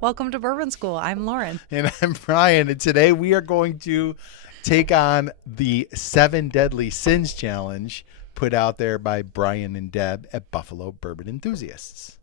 Welcome to Bourbon School. I'm Lauren. And I'm Brian, and today we are going to take on the 7 Deadly Sins Challenge put out there by Brian and Deb at Buffalo Bourbon Enthusiasts.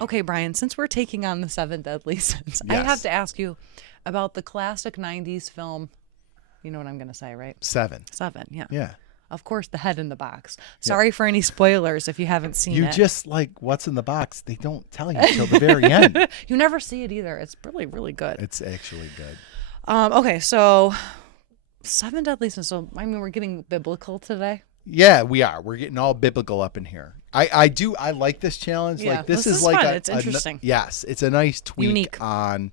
Okay, Brian, since we're taking on the 7 Deadly Sins, I have to ask you about the classic 90s film. You know what I'm going to say, right? 7. 7, yeah. Yeah. Of course, The Head in the Box. Sorry for any spoilers if you haven't seen it. You just like what's in the box. They don't tell you until the very end. You never see it either. It's really, really good. It's actually good. Okay, so 7 Deadly Sins. So, I mean, we're getting biblical today. Yeah, we are. We're getting all biblical up in here. I like this challenge. Yeah, like this is like fun. It's interesting. Yes, it's a nice tweak Unique. on.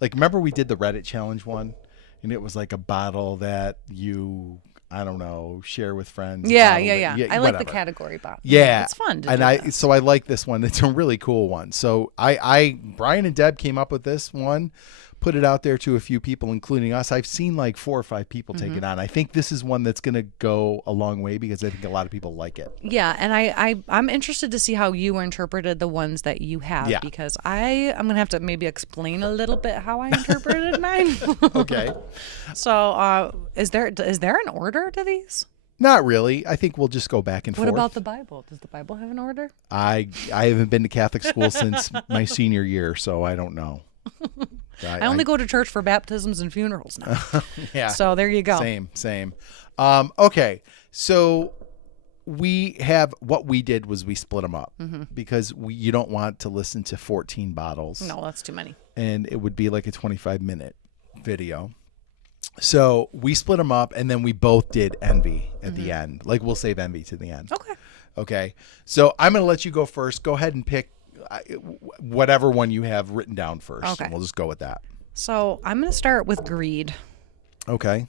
Like, remember we did the Reddit challenge one, and it was like a bottle that you, I don't know, share with friends. Yeah. I like the whatever. category bottle. Yeah, It's fun to and do so I like this one. It's a really cool one. So Brian and Deb came up with this one, put it out there to a few people, including us. I've seen like 4 or 5 people take it on. I think this is one that's going to go a long way because I think a lot of people like it. Yeah, and I'm interested to see how you interpreted the ones that you have because I'm going to have to maybe explain a little bit how I interpreted mine. Okay. So, is there an order to these? Not really. I think we'll just go back and forth. What about the Bible? Does the Bible have an order? I haven't been to Catholic school since my senior year, so I don't know. I only go to church for baptisms and funerals now. Yeah. So there you go. Same. Okay. So what we did was we split them up because you don't want to listen to 14 bottles. No, that's too many. And it would be like a 25-minute video. So we split them up, and then we both did envy at the end. Like, we'll save envy to the end. Okay. So I'm going to let you go first. Go ahead and pick whatever one you have written down first. Okay. And we'll just go with that. So I'm going to start with greed. Okay.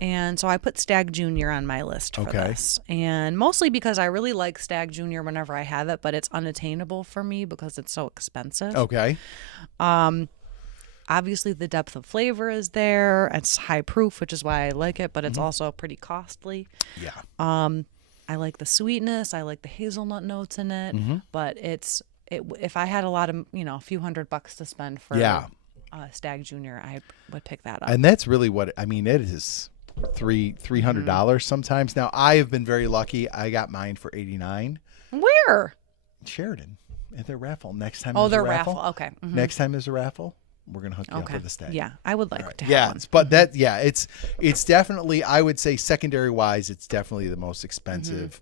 And so I put Stag Junior on my list for this. And mostly because I really like Stag Junior whenever I have it, but it's unattainable for me because it's so expensive. Okay. Obviously, the depth of flavor is there. It's high proof, which is why I like it, but it's also pretty costly. Yeah. I like the sweetness. I like the hazelnut notes in it. But if I had a lot of, a few $100 to spend for Stag Junior, I would pick that up. And that's really what, I mean, it is $300 sometimes. Now, I have been very lucky. I got mine for $89. Where? Sheridan at their raffle. Next time their there's a raffle. Okay. Next time there's a raffle, we're going to hook you up with a stag. Yeah, I would like to have one. But it's definitely, I would say secondary wise, it's definitely the most expensive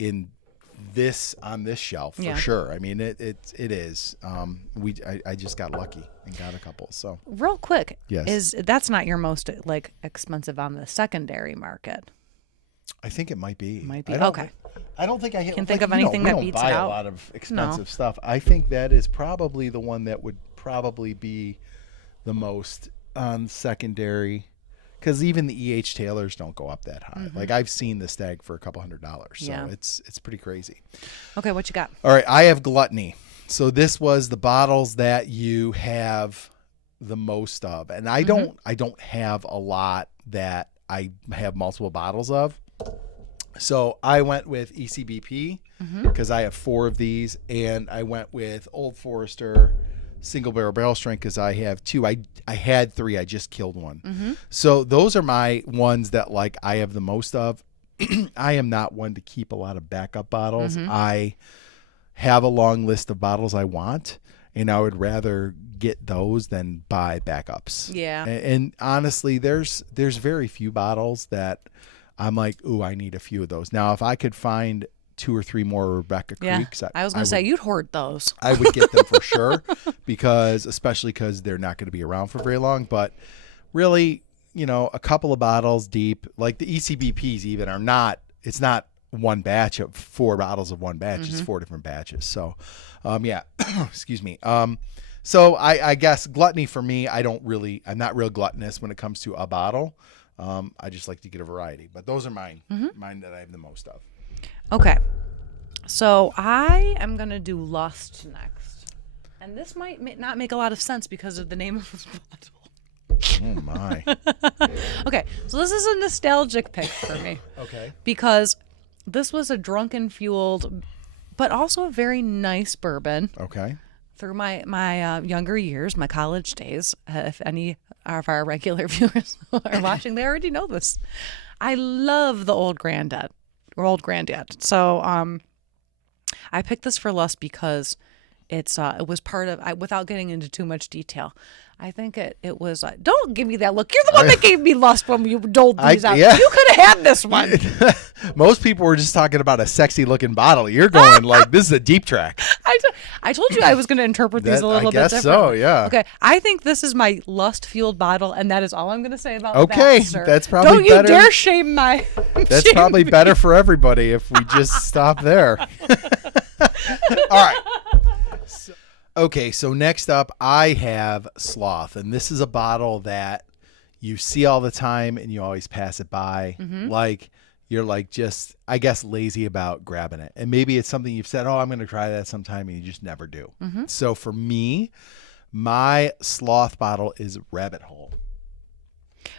on this shelf for sure. I mean, it is. I just got lucky and got a couple. So real quick, yes, that's not your most expensive on the secondary market? I think it might be. Okay. I don't think I can think of anything that beats it out. We don't buy a lot of expensive stuff. I think that is probably the one that would probably be the most on secondary, because even the E.H. Taylors don't go up that high. Like, I've seen the stag for a couple $100, so it's pretty crazy. Okay, what you got? All right, I have Gluttony. So this was the bottles that you have the most of, and I don't have a lot that I have multiple bottles of. So I went with ECBP because I have 4 of these, and I went with Old Forester single barrel strength because I have 2. I had 3. I just killed one. So those are my ones that I have the most of. I am not one to keep a lot of backup bottles. I have a long list of bottles I want, and I would rather get those than buy backups. Yeah. And honestly, there's very few bottles that I'm like, ooh, I need a few of those. Now, if I could find 2 or 3 more Rebecca Creeks, I was going to say, you'd hoard those. I would get them for sure, especially because they're not going to be around for very long. But really, a couple of bottles deep, like the ECBPs even are not, it's not one batch of 4 bottles of one batch. It's 4 different batches. So, excuse me. So I guess Gluttony for me, I'm not real gluttonous when it comes to a bottle. I just like to get a variety, but those are mine that I have the most of. Okay. So I am going to do Lust next. And this might not make a lot of sense because of the name of this bottle. Oh my. Okay, so this is a nostalgic pick for me. Okay. Because this was a drunken fueled, but also a very nice bourbon. Okay. Through my younger years, my college days, if any of our regular viewers are watching, they already know this. I love the old granddad. So I picked this for Lust because it was part of, without getting into too much detail, I think it was, don't give me that look. You're the one that gave me Lust when you doled these out. Yeah. You could have had this one. Most people were just talking about a sexy looking bottle. You're going like, this is a deep track. I told you I was going to interpret these a little bit differently. So, yeah. Okay, I think this is my Lust-fueled bottle, and that is all I'm going to say about okay, that, sir. That's probably don't better. Don't you dare shame my... That's probably better for everybody if we just stop there. All right. Okay, so next up, I have Sloth, and this is a bottle that you see all the time, and you always pass it by. Mm-hmm. Like, you're like just, I guess, lazy about grabbing it. And maybe it's something you've said, oh, I'm going to try that sometime, and you just never do. Mm-hmm. So for me, my Sloth bottle is Rabbit Hole.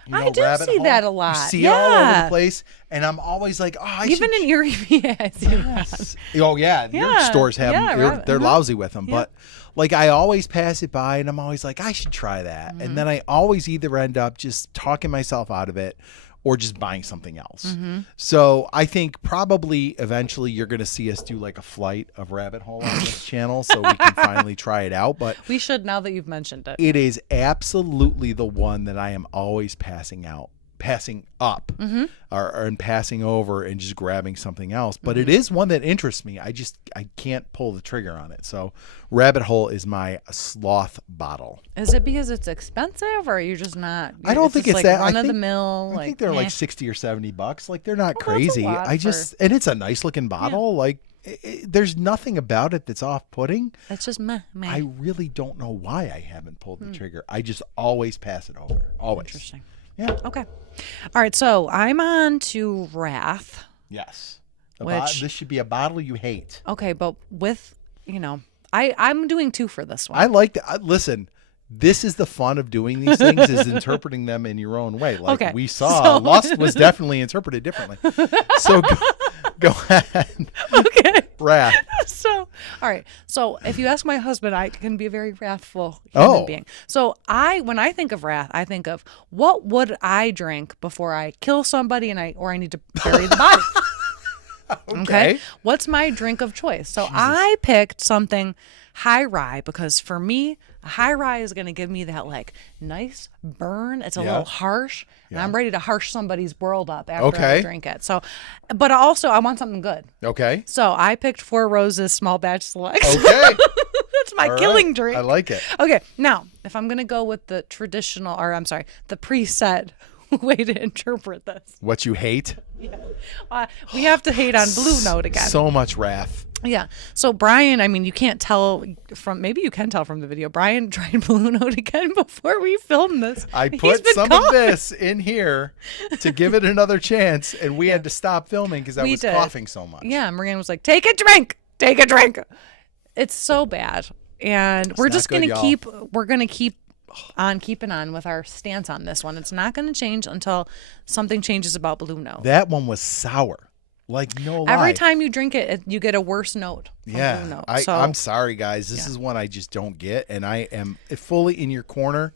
You know, I do see that a lot. You see it all over the place, and I'm always like, oh, even in Erie, I see that. Oh yeah, your stores have them. They're lousy with them, but like I always pass it by, and I'm always like, I should try that, and then I always either end up just talking myself out of it, or just buying something else. Mm-hmm. So I think probably eventually you're going to see us do like a flight of Rabbit Hole on this channel, so we can finally try it out. But we should, now that you've mentioned it. It is absolutely the one that I am always passing up, or passing over and just grabbing something else. But it is one that interests me. I can't pull the trigger on it. So Rabbit Hole is my Sloth bottle. Is it because it's expensive, or are you just not? I don't think it's like that. Run of the mill. I think they're like $60 or $70. Like they're not That's crazy. a lot and it's a nice looking bottle. Yeah. Like there's nothing about it that's off putting. It's just meh. I really don't know why I haven't pulled the trigger. I just always pass it over. Always. Interesting. Yeah. Okay. All right. So I'm on to Wrath. Yes. This should be a bottle you hate. Okay, but with, I'm doing 2 for this one. I like that. Listen, this is the fun of doing these things, is interpreting them in your own way. Like we saw, Lust was definitely interpreted differently. So go ahead. Okay. Wrath. So, all right. So if you ask my husband, I can be a very wrathful human being. So when I think of wrath, I think of what would I drink before I kill somebody or I need to bury the body. Okay. What's my drink of choice? So I picked something high rye because for me, a high rye is going to give me that like nice burn. It's a little harsh, and I'm ready to harsh somebody's world up after I drink it. So, but also I want something good. Okay. So I picked Four Roses Small Batch Select. Okay. That's my killing drink. I like it. Okay. Now, if I'm going to go with the the preset way to interpret this. What you hate? Yeah. We have to hate on Blue Note again. So much wrath. Yeah. So Brian, I mean, you can't tell maybe you can tell from the video. Brian tried Blue Note again before we filmed this. I put some of this in here to give it another chance, and we had to stop filming because I was coughing so much. Yeah. Marianne was like, take a drink. Take a drink. It's so bad. And we're just going to keep on keeping on with our stance on this one. It's not going to change until something changes about Blue Note. That one was sour. Like, no lie. Every time you drink it, you get a worse note from Blue Note. I'm sorry, guys. This is one I just don't get, and I am fully in your corner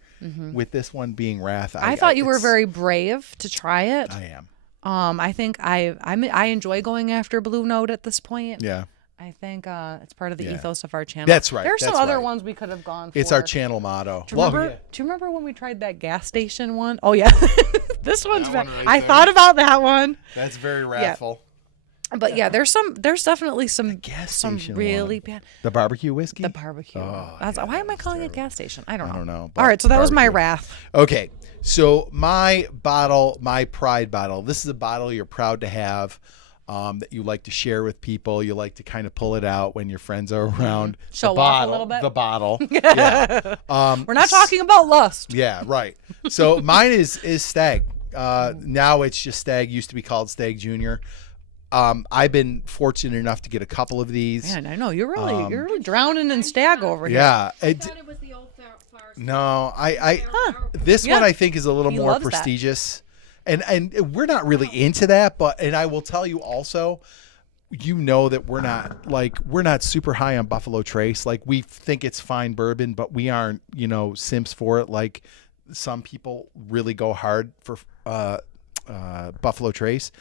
with this one being Wrath. I thought you were very brave to try it. I am. I think I enjoy going after Blue Note at this point. Yeah. I think it's part of the ethos of our channel. That's right. There are some other ones we could have gone for. It's our channel motto. Do you remember when we tried that gas station one? Oh, yeah. This one's bad. I thought about that one. That's very wrathful. Yeah. But yeah, there's definitely some really bad. The barbecue whiskey? The barbecue. Oh, why am I calling it gas station? I don't know. All right, so that was my wrath. Okay. So my bottle, my pride bottle. This is a bottle you're proud to have. That you like to share with people. You like to kind of pull it out when your friends are around. Show off a little bit. The bottle. Yeah. We're not talking about Lust. Yeah, right. So mine is Stag. Now it's just Stag. Used to be called Stag Junior. I've been fortunate enough to get a couple of these. Man, I know you're really drowning in Stag over here. Yeah. I thought it was the old fart No, this one I think is a little more loves that. prestigious, and we're not really into that. And I will tell you also, that we're not super high on Buffalo Trace. Like, we think it's fine bourbon, but we aren't simps for it. Like, some people really go hard for Buffalo Trace.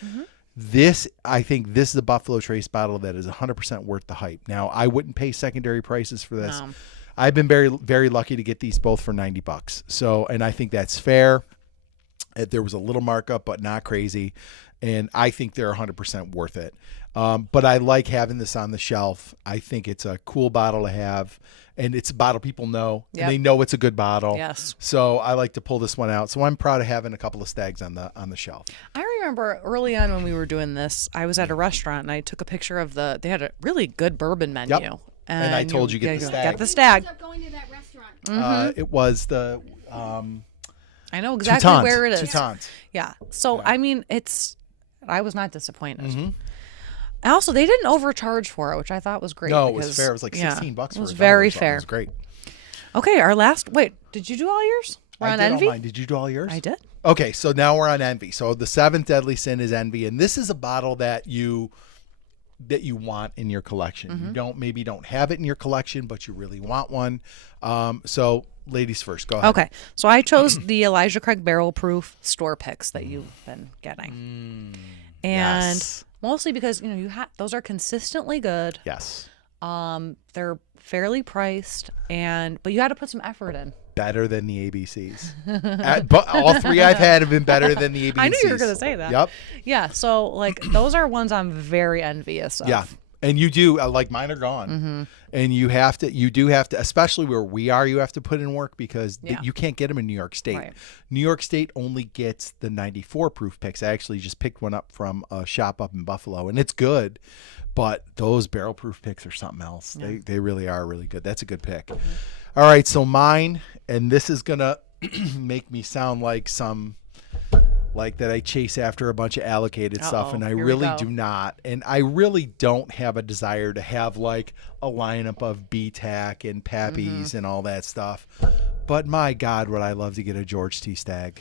I think this is a Buffalo Trace bottle that is 100% worth the hype. Now, I wouldn't pay secondary prices for this. No. I've been very, very lucky to get these both for $90. So, and I think that's fair. There was a little markup, but not crazy. And I think they're 100% worth it. But I like having this on the shelf. I think it's a cool bottle to have. And it's a bottle people know. Yep. And they know it's a good bottle. Yes. So I like to pull this one out. So I'm proud of having a couple of Stags on the shelf. I remember early on when we were doing this, I was at a restaurant and I took a picture of they had a really good bourbon menu. Yep. And I told you get the Stag. Get the Stag. End up going to that restaurant. It was the I know exactly where it is. Teutons. Yeah. So, I mean, I was not disappointed. And also, they didn't overcharge for it, which I thought was great. No, it was fair. It was like $16 for it was a very double, fair. It was great. Okay, wait, did you do all yours? We're on did Envy? all mine. Did you do all yours? I did. Okay, so now we're on Envy. So the seventh deadly sin is Envy, and this is a bottle that you want in your collection. You don't have it in your collection, but you really want one. So ladies first, go ahead. Okay, so I chose the Elijah Craig Barrel Proof store picks that you've been getting, and Yes. mostly because those are consistently good. Yes. They're fairly priced, but you had to put some effort in. Better than the ABCs. But all three I've had have been better than the ABCs. I knew you were going to say that. Yep. Yeah, so those are ones I'm very envious of. Yeah. And you do, like, mine are gone. And you do have to, especially where we are, you have to put in work because you can't get them in New York State. Right. New York State only gets the 94 proof picks. I actually just picked one up from a shop up in Buffalo, and it's good. But those barrel proof picks are something else. Yeah. They really are really good. That's a good pick. All right, so mine, and this is going to make me sound like that I chase after a bunch of allocated stuff, and I really do not. And I really don't have a desire to have like a lineup of BTAC and Pappies and all that stuff. But my God, would I love to get a George T. Stagg.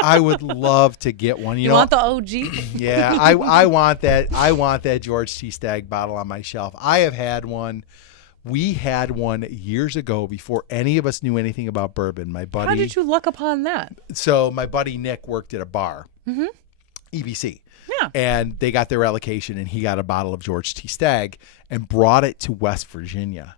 I would love to get one. You know, want the OG? Yeah, I want that. I want that George T. Stagg bottle on my shelf. I have had one. We had one years ago before any of us knew anything about bourbon. My buddy. How did you look upon that? So my buddy Nick worked at a bar, EBC. Yeah. And they got their allocation, and he got a bottle of George T. Stagg and brought it to West Virginia.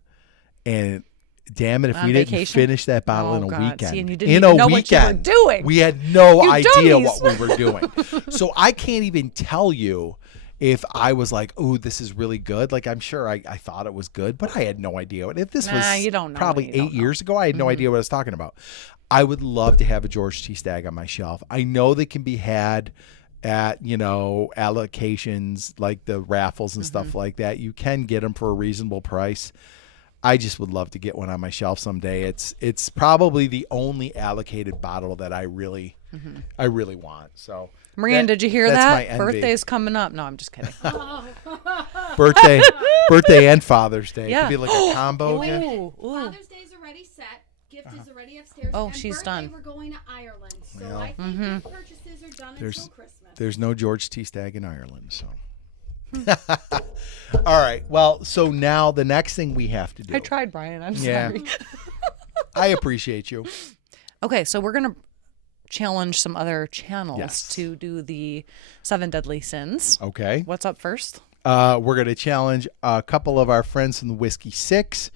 And damn it, if we didn't finish that bottle in a weekend. See, and you didn't even know what you were doing. We had no You idea dummies. what we were doing. So I can't even tell you if I was like, oh, this is really good. Like, I'm sure I thought it was good, but I had no idea. And if this was you don't know. probably You don't 8 years ago, I had no idea what I was talking about. I would love to have a George T. Stagg on my shelf. I know they can be had at, allocations like the raffles and stuff like that. You can get them for a reasonable price. I just would love to get one on my shelf someday. It's probably the only allocated bottle that I really want. So, Marianne, did you hear that's that? my envy. Birthday's coming up. No, I'm just kidding. birthday and Father's Day. Yeah. It could be like a combo gift. Ooh. Father's Day's already set. Gift is already upstairs. Oh, and she's birthday, done. We're going to Ireland, so Well, I think the purchases are done until Christmas. There's no George T. Stagg in Ireland, so. All right. Well, so now the next thing we have to do. I tried, Brian. I'm Yeah. sorry. I appreciate you. Okay, so we're going to challenge some other channels Yes. to do the 7 Deadly Sins. Okay. What's up first? We're going to challenge a couple of our friends from the Whiskey Six.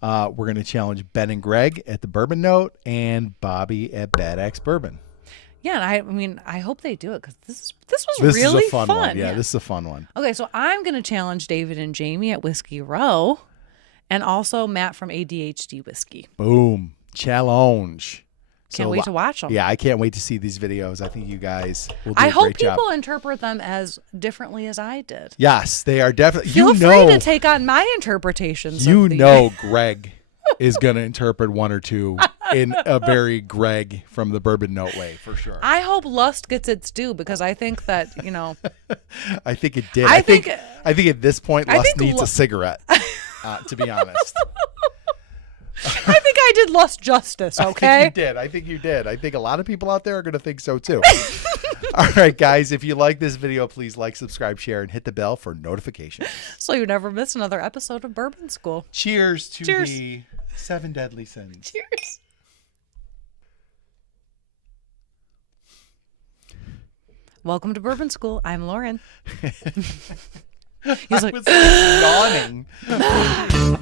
We're going to challenge Ben and Greg at the Bourbon Note and Bobby at Bad Axe Bourbon. Yeah, and I hope they do it because this was really is a fun one. Yeah, This is a fun one. Okay, so I'm going to challenge David and Jamie at Whiskey Row and also Matt from ADHD Whiskey. Boom. Challenge. Can't wait to watch them. Yeah, I can't wait to see these videos. I think you guys will do I a hope great job. people interpret them as differently as I did. Yes, they are definitely. Feel free to take on my interpretations. You of the... know Greg is going to interpret one or two in a very Greg from the Bourbon Note way, for sure. I hope Lust gets its due because I think that, I think it did. I I think think at this point, I Lust think needs a cigarette, to be honest. I think I did less justice, okay? I think you did. I think a lot of people out there are going to think so too. All right, guys, if you like this video, please like, subscribe, share, and hit the bell for notifications. So you never miss another episode of Bourbon School. Cheers to the 7 deadly sins. Cheers. Welcome to Bourbon School. I'm Lauren. He's like, I was yawning.